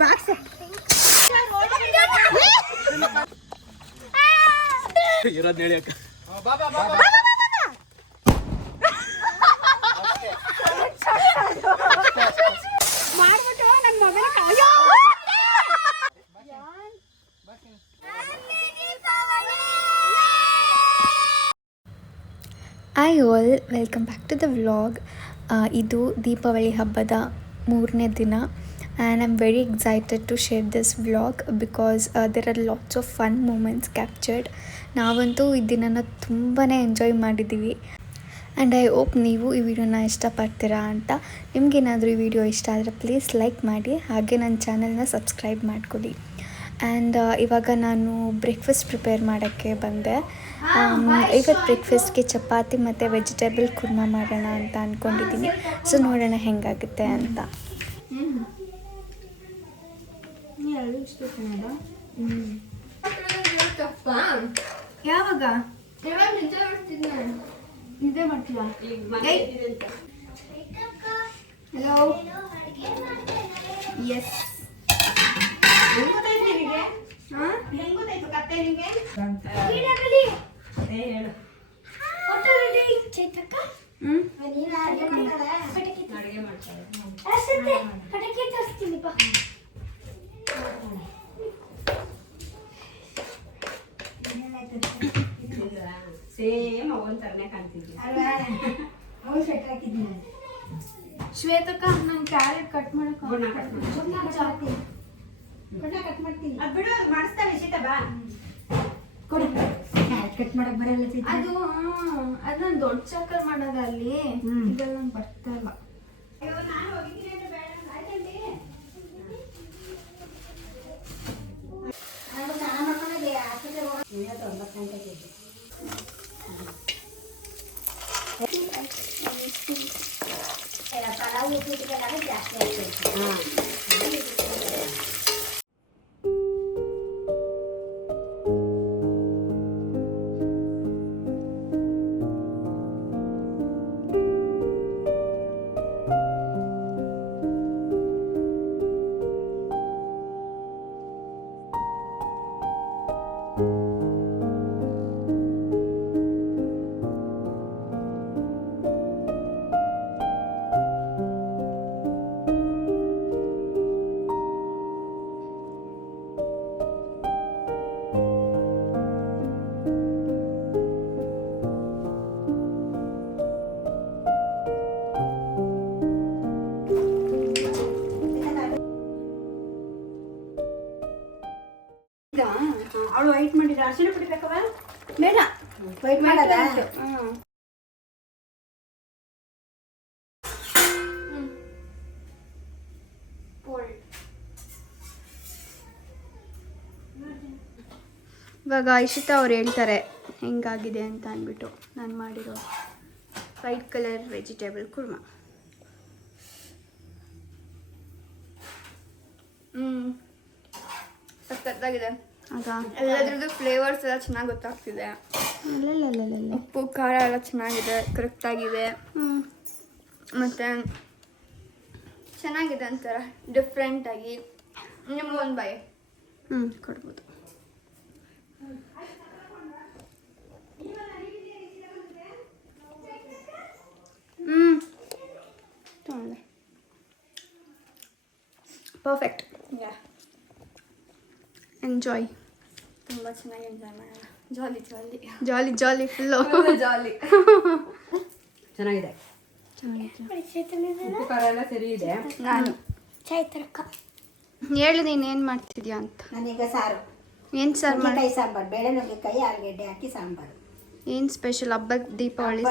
Box ಇರೋದ್ ಹೇಳಿ ಅಕ್ಕ. ಮಾಡ್ಬಿಟ್ಟು ನನ್ನ mobile hi all, welcome back to the vlog. ಇದು ದೀಪಾವಳಿ ಹಬ್ಬದ 3ನೇ ದಿನ and I am very excited to share this vlog because there are lots of fun moments captured. ನಾವಂತೂ ಈ ದಿನನ ತುಂಬಾ ಎಂಜಾಯ್ ಮಾಡಿದ್ದೀವಿ ಆ್ಯಂಡ್ ಐ ಹೋಪ್ ನೀವು ಈ ವಿಡಿಯೋನ ಇಷ್ಟಪಡ್ತೀರಾ ಅಂತ. ನಿಮಗೇನಾದರೂ ಈ ವಿಡಿಯೋ ಇಷ್ಟ ಆದರೆ ಪ್ಲೀಸ್ ಲೈಕ್ ಮಾಡಿ, ಹಾಗೆ ನನ್ನ ಚಾನಲ್ನ ಸಬ್ಸ್ಕ್ರೈಬ್ ಮಾಡ್ಕೊಳ್ಳಿ. ಆ್ಯಂಡ್ ಇವಾಗ ನಾನು ಬ್ರೇಕ್ಫಾಸ್ಟ್ ಪ್ರಿಪೇರ್ ಮಾಡೋಕ್ಕೆ ಬಂದೆ. ಇವತ್ತು ಬ್ರೇಕ್ಫಾಸ್ಟ್ಗೆ ಚಪಾತಿ ಮತ್ತು ವೆಜಿಟೇಬಲ್ ಕುರ್ಮಾ ಮಾಡೋಣ ಅಂತ ಅಂದ್ಕೊಂಡಿದ್ದೀನಿ. ಸೊ ನೋಡೋಣ ಹೆಂಗಾಗುತ್ತೆ ಅಂತ. ಯಾವಾಗ ನಿದ್ದೆ ಮಾಡ್ತೀರಾ? Hello, S. ಸೇಮ್ ಅವನ್ ತರನೇ ಕಾಣ್ತಿದ್ವಿ. ಶ್ವೇತಕ್ಕ, ನಾನು ಕ್ಯಾರೆಟ್ ಕಟ್ ಮಾಡಕ್ಕೆ ಬಿಡು, ಮಾಡಿಸ್ತಾನೆ ಶೀತ ಬಾ. ಕಟ್ ಮಾಡಕ್ ಬರಲ್ಲ ಅದು. ನಾನು ದೊಡ್ಡ ಚಕ್ಕರ್ ಮಾಡೋದ ಅಲ್ಲಿ, ಇದೆಲ್ಲ ನಂಗೆ ಬರ್ತಾ ಇಲ್ಲ. ಅವಳು ವೈಟ್ ಮಾಡಿದ್ರೆ ಅರಿಶಿನ ಪುಡಿ ಬೇಕವ? ಬೇಡ, ವೈಟ್ ಮಾಡೋದ. ಇವಾಗ ಐಶಿತಾ ಅವ್ರು ಹೇಳ್ತಾರೆ ಹೆಂಗಾಗಿದೆ ಅಂತ ಅಂದ್ಬಿಟ್ಟು ನಾನು ಮಾಡಿರೋ ವೈಟ್ ಕಲರ್ ವೆಜಿಟೇಬಲ್ ಕುರ್ಮಾ. ಸಖತ್ತಾಗಿದೆ. ಎಲ್ಲದ್ರದ್ದು ಫ್ಲೇವರ್ಸ್ ಎಲ್ಲ ಚೆನ್ನಾಗಿ ಗೊತ್ತಾಗ್ತಿದೆ. ಉಪ್ಪು ಖಾರ ಎಲ್ಲ ಚೆನ್ನಾಗಿದೆ, ಕರೆಕ್ಟಾಗಿದೆ. ಮತ್ತು ಚೆನ್ನಾಗಿದೆ, ಒಂಥರ ಡಿಫ್ರೆಂಟಾಗಿ. ನಿಮ್ಗೊಂದು ಬಾಯಿ ಕೊಡ್ಬೋದು. ಪರ್ಫೆಕ್ಟ್. ಎಂಜಾಯ್. ತುಂಬ ಚೆನ್ನಾಗಿ ಎಂಜಾಯ್ ಮಾಡೋಣ. ಜಾಲಿ ಜಾಲಿ ಜಾಲಿ ಜಾಲಿ ಫುಲ್ಲು ಜಾಲಿ. ಚೆನ್ನಾಗಿದೆ, ಉಪ್ಪು ಖಾರ ಎಲ್ಲ ಸರಿ ಇದೆ. ನಾನು ಹೇಳು ನೀನು ಏನು ಮಾಡ್ತಿದ್ಯಾ ಅಂತ. ನಾನೀಗ ಸಾರು, ಏನು ಸಾರು ಮಾಡಿ? ಸಾಂಬಾರು, ಬೇಳೆ ನುಗ್ಗೆಕಾಯಿ ಆಲೂಗಡ್ಡೆ ಹಾಕಿ ಸಾಂಬಾರು. ಏನು ಸ್ಪೆಷಲ್ ಹಬ್ಬದ ದೀಪಾವಳಿ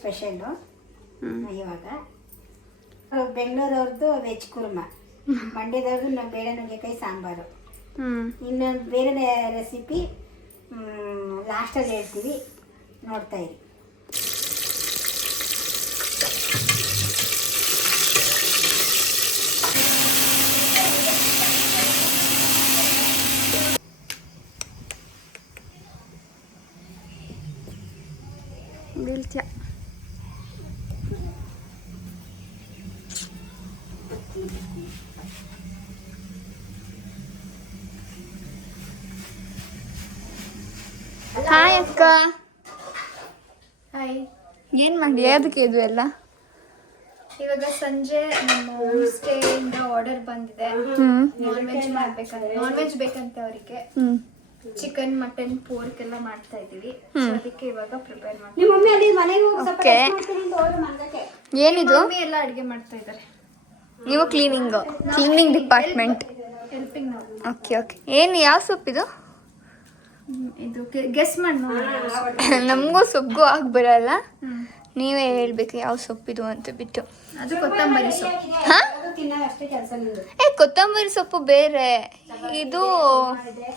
ಸ್ಪೆಷಲ್ಲು. ಇವಾಗ ಬೆಂಗಳೂರವ್ರದ್ದು ವೆಜ್ ಕುರ್ಮಾ, ಮಂಡ್ಯದವ್ರದ್ದು ಬೇಳೆ ನುಗ್ಗೆಕಾಯಿ ಸಾಂಬಾರು. ಇನ್ನೊಂದು ಬೇರೆ ರೆಸಿಪಿ ಲಾಸ್ಟಲ್ಲಿ ಹೇಳ್ತೀವಿ, ನೋಡ್ತಾ ಇರಿ. ಬೀಳ್ತೀಯ. ಹಾಯ್ ಅಕ್ಕ. ಹಾಯ್. ಏನು ಮಾಡಿ ಅದಕ್ಕೆ ಇದು ಎಲ್ಲ? ಇವಾಗ ಸಂಜೆ ನಮ್ಮ ಹೋಮ್ ಸ್ಟೇಯಿಂದ ಆರ್ಡರ್ ಬಂದಿದೆ. ನಾನ್ ವೆಜ್ ಮಾಡ್ಬೇಕಂತ, ನಾನ್ ವೆಜ್ ಬೇಕಂತೆ ಅವರಿಗೆ. ಚಿಕನ್, ಮಟನ್, ಪೋರ್ಕ್ ಎಲ್ಲ ಮಾಡ್ತಾ ಇದೀವಿ. ಅದಕ್ಕೆ ಇವಾಗ ಪ್ರಿಪೇರ್ ಮಾಡ್ತೀವಿ. ನಿಮ್ಮ ಮಮ್ಮಿ ಅಲ್ಲಿ ಮನೆಗೆ ಹೋಗಿ ಸ್ವಲ್ಪ Okay. rest ಮಾಡ್ತೀನಿ ಅಂತ ಹೋದ್ರು ಮನ್ಗಕ್ಕೆ. ಏನಿದು? ಮಮ್ಮಿ ಎಲ್ಲ ಅಡುಗೆ ಮಾಡ್ತಾ ಇದ್ದಾರೆ. ನೀವು ಕ್ಲೀನಿಂಗ್ ಡಿಪಾರ್ಟ್ಮೆಂಟ್. ಹೆಲ್ಪಿಂಗ್ ನಾವು. Okay okay. ಏನು ಯಾವ ಸೊಪ್ಪಿದು? ಇದು ಗೆಸ್ ಮಾಡಿ ನೋಡಿ. ನಮಗೂ ಸೊಪ್ಪು ಆಗಿ ಬರಲ್ಲ, ನೀವೇ ಹೇಳ್ಬೇಕು ಯಾವ ಸೊಪ್ಪಿದು ಅಂತ ಬಿಟ್ಟು. ಅದು ಕೊತ್ತಂಬರಿ ಸೊಪ್ಪು. ಹಾ? ಅದು ತಿನ್ನೋದು ಅಷ್ಟೇ ಕೆಲಸ ನಿಂದು. ಕೊತ್ತಂಬರಿ ಸೊಪ್ಪು ಬೇರೆ, ಇದು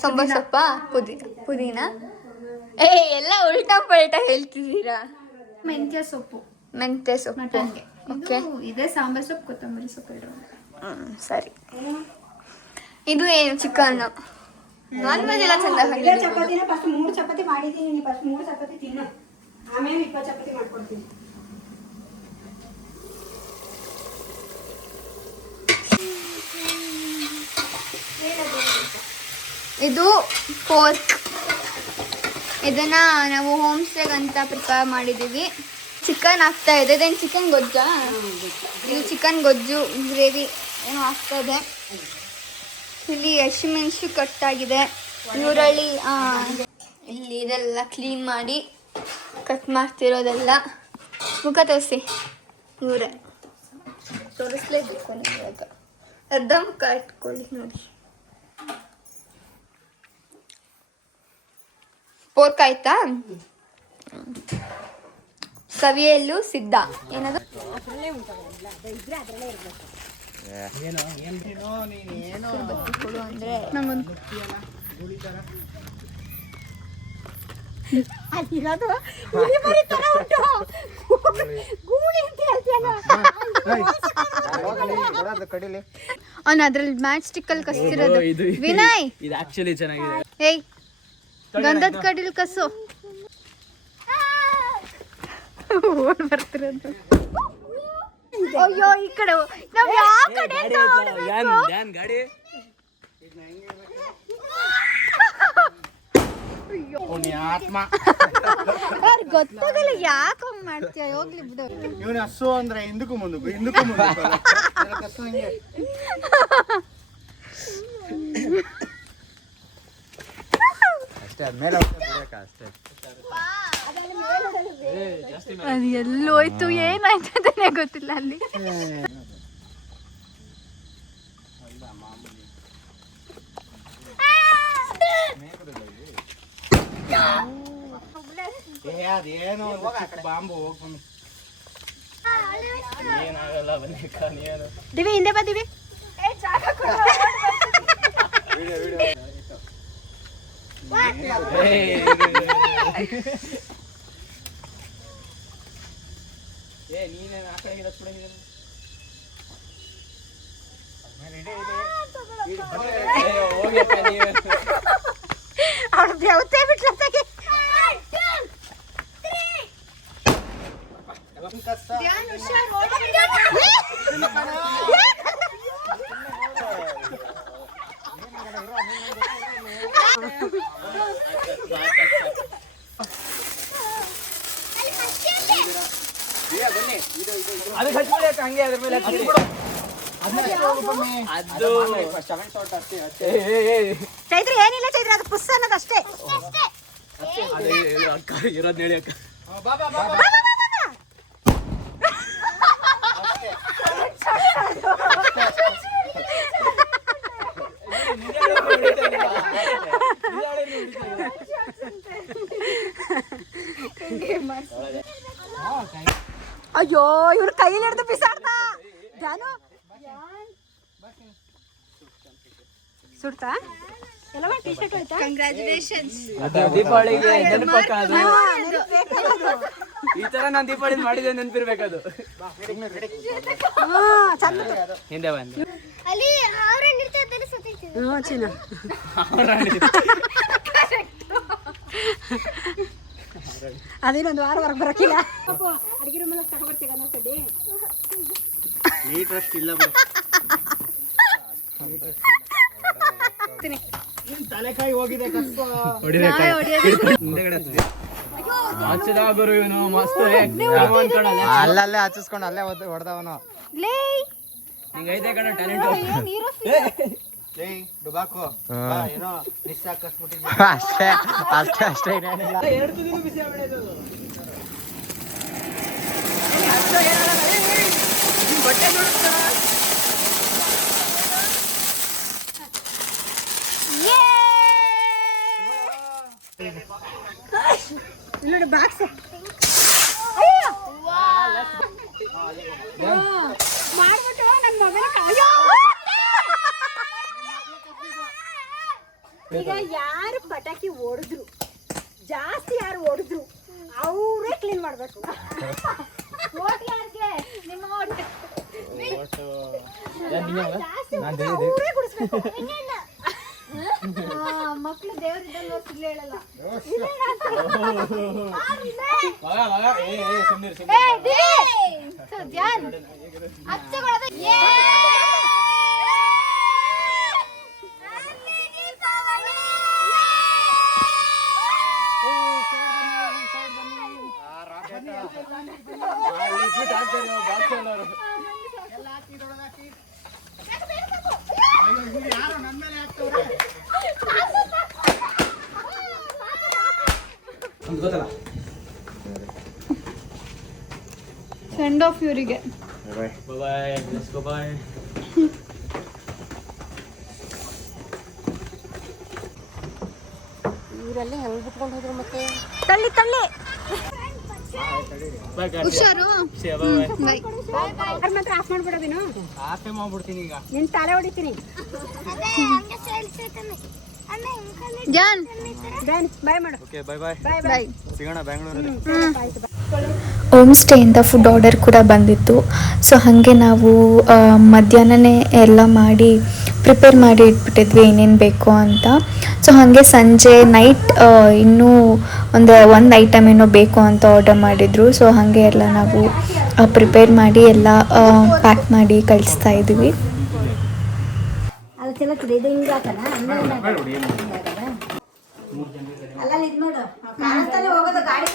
ಸಾಂಬಾರ್ ಸೊಪ್ಪ, ಪುದೀನ. ಎಲ್ಲ ಉಲ್ಟಾ ಪಲ್ಟಾ ಹೇಳ್ತಿದ್ದೀರಾ. ಮೆಂತ್ಯ ಸೊಪ್ಪು, ಮೆಂತ್ಯ ಸೊಪ್ಪು. ಮಟನ್ಗೆ. ಓಕೆ, ಇದೆ ಸಾಂಬಾರ್ ಸೊಪ್ಪು, ಕೊತ್ತಂಬರಿ ಸೊಪ್ಪು ಇರೋ. ಸರಿ. ಇದು ಏನು ಚಿಕನ್? ನಾನ್ ವೆಜ್ ಎಲ್ಲ ಚಂದ ಇಲ್ಲೇ ಚಪಾತಿನ ಫಸ್ಟ್ 3 ಚಪಾತಿ ಮಾಡಿದ್ದೀನಿ. ನೀ ಫಸ್ಟ್ 3 ಚಪಾತಿ ತಿನ್ನು, ಆಮೇಲೆ 20 ಚಪಾತಿ ಮಾಡ್ಕೊಡ್ತೀನಿ. ಇದು ಪೋರ್ಕ್. ಇದನ್ನ ನಾವು ಹೋಮ್ ಸ್ಟೇಗ್ ಅಂತ ಪ್ರಿಪೇರ್ ಮಾಡಿದ್ದೀವಿ. ಚಿಕನ್ ಆಗ್ತಾ ಇದೆ. ಇದೇನು ಚಿಕನ್ ಗೊಜ್ಜಾ? ಇದು ಚಿಕನ್ ಗೊಜ್ಜು ಗ್ರೇವಿ ಏನೋ ಆಗ್ತಾ ಇದೆ. ಇಲ್ಲಿ ಹಸಿಮೆಣಸು ಕಟ್ಟಾಗಿದೆ, ಈರುಳ್ಳಿ. ಇಲ್ಲಿ ಇದೆಲ್ಲ ಕ್ಲೀನ್ ಮಾಡಿ ಕಟ್ ಮಾಡ್ತಿರೋದೆಲ್ಲ. ಮುಖ ತೋರಿಸಿ, ಇವರೇ ತೋರಿಸ್ಲೇಬೇಕು ನೀವು. ಇವಾಗ ಅರ್ಧ ಮುಖ ಇಟ್ಕೊಳ್ಳಿ ನೋಡಿ. ಪೋರ್ಕ್ ಆಯ್ತಾ? ಸವಿಯಲು ಸಿದ್ಧ. ಏನದು? ಕೊಡು ಅಂದ್ರೆ ನಮ್ಮೊಂದು ಅಲ್ಲಿರೋದು ಹುಲಿ ಮರಿ ತರ ಉಂಟು. ಗೂಳಿ ಅಂತ ಹೇಳ್ತೀಯಲ್ಲ. ಅವ್ನು ಅದ್ರಲ್ಲಿ ಮ್ಯಾಚ್ ಸ್ಟಿಕ್ ಅಲ್ಲಿ ಕಸ್ತಿರೋದು. ಇದು ವಿನಯ್, ಇದು ಆಕ್ಚುಲಿ ಚೆನ್ನಾಗಿದೆ. ಏಯ್ ಗಂಧದ ಕಡಿಲ್ ಕಸು. ಓಡ್ ಬರ್ತಿರೋದು. ಅಯ್ಯೋ, ಈ ಕಡೆ ನಾವ್ ಯಾವ ಕಡೆ ಅಂತ ನೋಡ್ಬೇಕು? ಯಾನ್ ಗಾಡಿ ಅವ್ರಿಗೆ ಗೊತ್ತಾಗಲ್ಲ ಯಾಕೆ ಹಂಗ್ ಮಾಡ್ತೀಯ. ಹೋಗ್ಲಿ ಬಿಡು. ಇವನು ಹಸು ಅಂದ್ರೆ ಹಿಂದಕ್ಕೂ ಮುಂದಕ್ಕೂ ಕಸ ಹಿಂಗೆ. ಅಷ್ಟೇ, ಅದ್ಮೇಲೆ ಅಷ್ಟೇ. ಅದು ಎಲ್ಲೋಯ್ತು, ಏನಾಯ್ತು ಅಂತಾನೆ ಗೊತ್ತಿಲ್ಲ ಅಲ್ಲಿ. ಅದೇನೋ ಬಾಂಬು ಹೋಗ್ಬಂದು ಏನಾಗಲ್ಲ, ಬನ್ನಿ ಏನು. ದಿವಿ ಹಿಂದೆ ಬಾ ದಿವಿ. ನೀನೇನು ಆ ಕಡೆಗೆ ಹೋಗ್ಯಪ್ಪ ನೀವೇ. ಅವ್ರು ದೇವತೆ ಬಿಟ್ಲತ್ತಾಗೆ. ಅದು ಹಚ್ಬಿಡಿ ಅಕ್ಕ, ಹಂಗೆ ಅದ್ರ ಮೇಲೆ ಹಚ್ಬಿಡಿ. ಅದು ಚೈತ್ರ ಏನಿಲ್ಲ ಚೈತ್ರ, ಅದು ಪುಸ್ ಅನ್ನೋದು ಅಷ್ಟೇ. ಅದು ಅಕ್ಕ ಇರೋದ್ ಹೇಳಿ ಅಕ್ಕ. ಅಯ್ಯೋ, ಇವ್ರ ಕೈಯಲ್ಲಿ ಹಿಡಿದು ಬಿಸಾಡ್ದ. ಧ್ಯಾನು ಸುಡ್ತಾ ಎಲ್ಲವ ಟಿ ಶರ್ಟ್ ಹೋಯ್ತಾ? ಕಂಗ್ರ್ಯಾಚುಲೇಷನ್ಸ್. ಅದು ದೀಪಾವಳಿಗೆ ನೆನಪಕ್ಕ. ಅದು ಈ ತರ ನಾನು ದೀಪಾವಳಿ ಮಾಡಿದೆ ನೆನಪಿರ್ಬೇಕದು. ಹಿಂದೆ ಬಂದು ಅಲ್ಲಿ ಅವರನ್ನ ಇರ್ತಾರೆ ಸತ್ತೈತೆ. ಚಿನ್ನ ಅದೇನೊಂದು ವಾರವರೆಗೆ ಬರೋಕಿಲ್ಲ. ಅಡಿಗೆ ರೂಮೆಲ್ಲ ತಗೊಬರ್ತೀಗ ಅನ್ನೋಷ್ಟೇ. ನೀಟ್ ಅಷ್ಟು ಇಲ್ಲ. ತಲೆಕಾಯಿ ಹೋಗಿದೆ ಕಪ್ಪ. ಹಚ್ಚದ ಗುರು ಇವನು ಮಸ್ತ್ ಅಲ್ಲಲ್ಲೇ ಹಚ್ಚಿಸ್ಕೊಂಡು ಅಲ್ಲೇ ಹೊಡೆದವನು. ಹಿಂಗೈತೆ ಕಣ ಟ್ಯಾಲೆಂಟ್. ಏಯ್ ಡುಬಾಕು ಏನೋ ಮಿಸ್ ಹಾಕಿಸ್ಬಿಟ್ಟಿದ್ದೆ. ಅಷ್ಟೇ ಅಷ್ಟೇ ಅಷ್ಟೇ ಏನಿಲ್ಲ. ನೋಡಿ ಬಾಕ್ಸ್ ಮಾಡ್ಬಿಟ್ಟು ನನ್ನ ಮಗನ ಈಗ ಯಾರು ಪಟಾಕಿ ಹೊಡೆದ್ರು ಜಾಸ್ತಿ ಯಾರು ಹೊಡೆದ್ರು ಅವರೇ ಕ್ಲೀನ್ ಮಾಡ್ಬೇಕು. ಅವರೇ ಗುಡಿಸ್ಬೇಕು. ಮಕ್ಳು ದೇವ್ರಿದ್ದಂಗೆ ಸಿಗ್ಲೇ ಹೇಳಲ್ಲ. ಸೆಂಡ್ ಆಫ್ ಇವರಿಗೆ. ಇವರಲ್ಲಿ ಹೆಂಗ್ ಬಿಟ್ಕೊಂಡು ಹೋದ್ರು ಮತ್ತೆ ತಳ್ಳಿ ತಳ್ಳಿ ಹುಷಾರು. ಮಾತ್ರ ಆಫ್ ಮಾಡ್ಬಿಡೋದೇನು? ಆಫೇ ಮಾಡ್ಬಿಡ್ತೀನಿ ಈಗ. ನಿನ್ ತಲೆ ಹೊಡಿತೀನಿ. ಜಾನ್ ಬಾಯ್ ಮಾಡು. Okay bye bye. ಬಾಯ್. ಸಿಗೋಣ ಬ್ಯಾಂಗ್ಳೂರಲ್ಲಿ. ಹೋಮ್ ಸ್ಟೇಯಿಂದ ಫುಡ್ ಆರ್ಡರ್ ಕೂಡ ಬಂದಿತ್ತು. ಸೊ ಹಾಗೆ ನಾವು ಮಧ್ಯಾಹ್ನನೇ ಎಲ್ಲ ಮಾಡಿ ಪ್ರಿಪೇರ್ ಮಾಡಿ ಇಟ್ಬಿಟ್ಟಿದ್ವಿ ಏನೇನು ಬೇಕು ಅಂತ. ಸೊ ಹಾಗೆ ಸಂಜೆ ನೈಟ್ ಇನ್ನೂ ಒಂದು ಐಟಮ್ ಏನೋ ಬೇಕು ಅಂತ ಆರ್ಡರ್ ಮಾಡಿದರು. ಸೊ ಹಾಗೆ ಎಲ್ಲ ನಾವು ಪ್ರಿಪೇರ್ ಮಾಡಿ ಎಲ್ಲ ಪ್ಯಾಕ್ ಮಾಡಿ ಕಳಿಸ್ತಾ ಇದ್ದೀವಿ. ಅದು ತಿನ್ನಕ್ಕಿದೆ ಇದು ಹಿಂಗೆ ಹಾಕಲ್ಲ ಅಲ್ಲ ಇದು ನೋಡು ಕಾಣ್ತಾನೆ ಹೋಗೋದು ಗಾಡಿ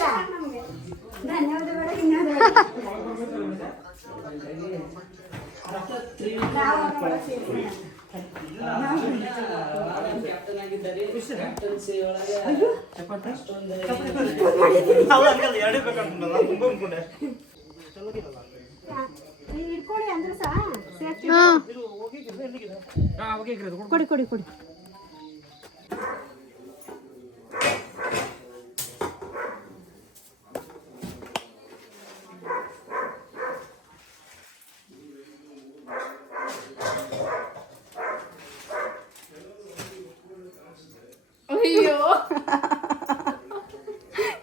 ಇಟ್ಕೊಳ್ಳಿ ಅಂದ್ರೆ ಸಹ ಕೊಡಿ ಕೊಡಿ ಕೊಡಿ. ಅಯ್ಯೋ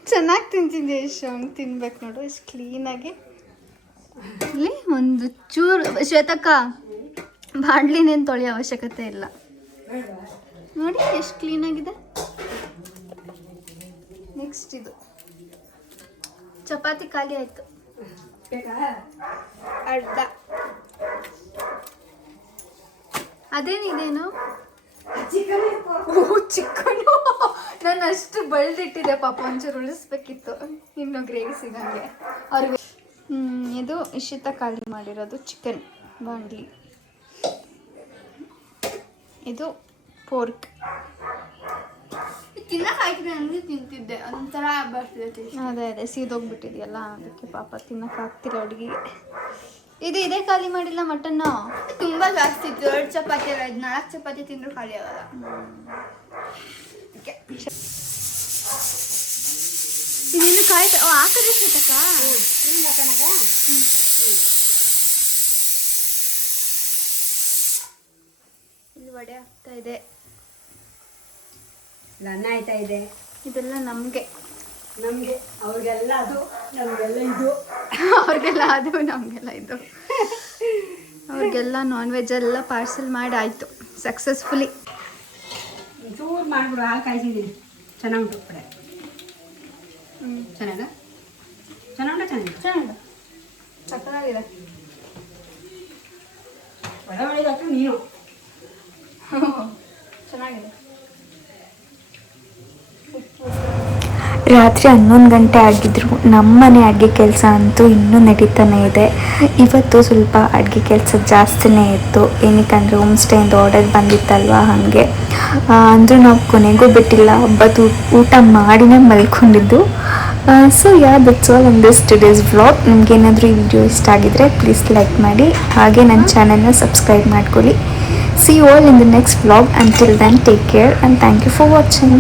ಚೆನ್ನಾಗಿ ತಿಂತಿದ್ದೆ. ಎಷ್ಟು ಹಂಗೆ ತಿನ್ಬೇಕು ನೋಡು, ಎಷ್ಟು ಕ್ಲೀನಾಗಿ. ಇಲ್ಲಿ ಒಂದು ಚೂರು ಶ್ವೇತಕ್ಕ ಬಾಣ್ಲಿನೇನು ತೊಳೆಯೋ ಅವಶ್ಯಕತೆ ಇಲ್ಲ ನೋಡಿ, ಎಷ್ಟು ಕ್ಲೀನಾಗಿದೆ. ನೆಕ್ಸ್ಟ್ ಇದು ಚಪಾತಿ ಖಾಲಿ ಆಯಿತು. ಅರ್ಧ ಅದೇನಿದೇನು ಚಿಕನು. ನಾನು ಅಷ್ಟು ಬಳ್ದಿಟ್ಟಿದೆ ಪಾಪ, ಒಂಚೂರು ಉಳಿಸ್ಬೇಕಿತ್ತು ಇನ್ನು ಗ್ರೇವಿ ಸಿಗಂಗೆ ಅವ್ರಿಗೆ. ಇದು ಇಶಿತ ಖಾಲಿ ಮಾಡಿರೋದು ಚಿಕನ್ ಬಾಂಡ್ಲಿ. ಇದು ಪೋರ್ಕ್. ತಿನ್ನಕ್ಕೆ ಹಾಕಿದ್ರೆ ನನಗೆ ತಿಂತಿದ್ದೆ, ಅದೊಂಥರ ಬರ್ತಿದೆ. ಅದೇ ಸೀದೋಗ್ಬಿಟ್ಟಿದೆಯಲ್ಲ, ಅದಕ್ಕೆ ಪಾಪ ತಿನ್ನಕ್ಕೆ ಆಗ್ತಿಲ್ಲ ಅಡುಗೆಗೆ. ಇದೇ ಖಾಲಿ ಮಾಡಿಲ್ಲ ಮಟನ್ನು. ತುಂಬ ಜಾಸ್ತಿ ಇತ್ತು, 2 ಚಪಾತಿ ಅಲ್ಲ, 4 ಚಪಾತಿ ತಿಂದರೂ ಖಾಲಿ ಆಗಲ್ಲ. ಇದೇನು ಕಾಯಿ ಹಾಕಿದ್ರೆ ಶ್ವೇತಕ್ಕ ಇಲ್ಲಿ ವಡೆ ಆಗ್ತಾ ಇದೆ, ಅನ್ನ ಆಯ್ತಾ ಇದೆ. ಇದೆಲ್ಲ ನಮಗೆ ಅವ್ರಿಗೆಲ್ಲ ಅದು ನಮಗೆಲ್ಲ ಇದು. ಅವ್ರಿಗೆಲ್ಲ ಅದು ನಮಗೆಲ್ಲ ಇದು. ಅವ್ರಿಗೆಲ್ಲ ನಾನ್ ವೆಜ್ ಎಲ್ಲ ಪಾರ್ಸೆಲ್ ಮಾಡಿ ಆಯಿತು ಸಕ್ಸಸ್ಫುಲಿ. ಚೂರು ಮಾಡ್ಬಿಡು, ಹಾಲು ಕಾಯಿಸಿದ್ದೀನಿ. ಚೆನ್ನಾಗಿ ಉಂಟು ಕಡೆ. ಚೆನ್ನಾಗ ಚೆನ್ನಾಗಿದೆ ಸಕ್ಕತ್ತಾಗಿದೆ. ಒಳ ಮಾಡಿದಾಕ ನೀನು ಚೆನ್ನಾಗಿದೆ. ರಾತ್ರಿ 11 ಗಂಟೆ ಆಗಿದ್ರು ನಮ್ಮ ಮನೆ ಅಡುಗೆ ಕೆಲಸ ಅಂತೂ ಇನ್ನೂ ನಡೀತಾನೆ ಇದೆ. ಇವತ್ತು ಸ್ವಲ್ಪ ಅಡುಗೆ ಕೆಲಸ ಜಾಸ್ತಿನೇ ಇತ್ತು. ಏನಕ್ಕಂದರೆ ಹೋಮ್ ಸ್ಟೇಯಿಂದ ಆರ್ಡರ್ ಬಂದಿತ್ತಲ್ವ, ಹಾಗೆ ಅಂದರೂ ನಾವು ಕೊನೆಗೂ ಬಿಟ್ಟಿಲ್ಲ. ಹಬ್ಬದ ಊಟ ಮಾಡಿನೇ ಮಲ್ಕೊಂಡಿದ್ದು. So that's all in this today's vlog. ನಿಮಗೇನಾದರೂ ಈ ವಿಡಿಯೋ ಇಷ್ಟ ಆಗಿದ್ರೆ ಪ್ಲೀಸ್ ಲೈಕ್ ಮಾಡಿ, ಹಾಗೆ ನನ್ನ ಚಾನಲ್ನ ಸಬ್ಸ್ಕ್ರೈಬ್ ಮಾಡ್ಕೊಳ್ಳಿ. See you all in the next vlog. Until then, take care and thank you for watching.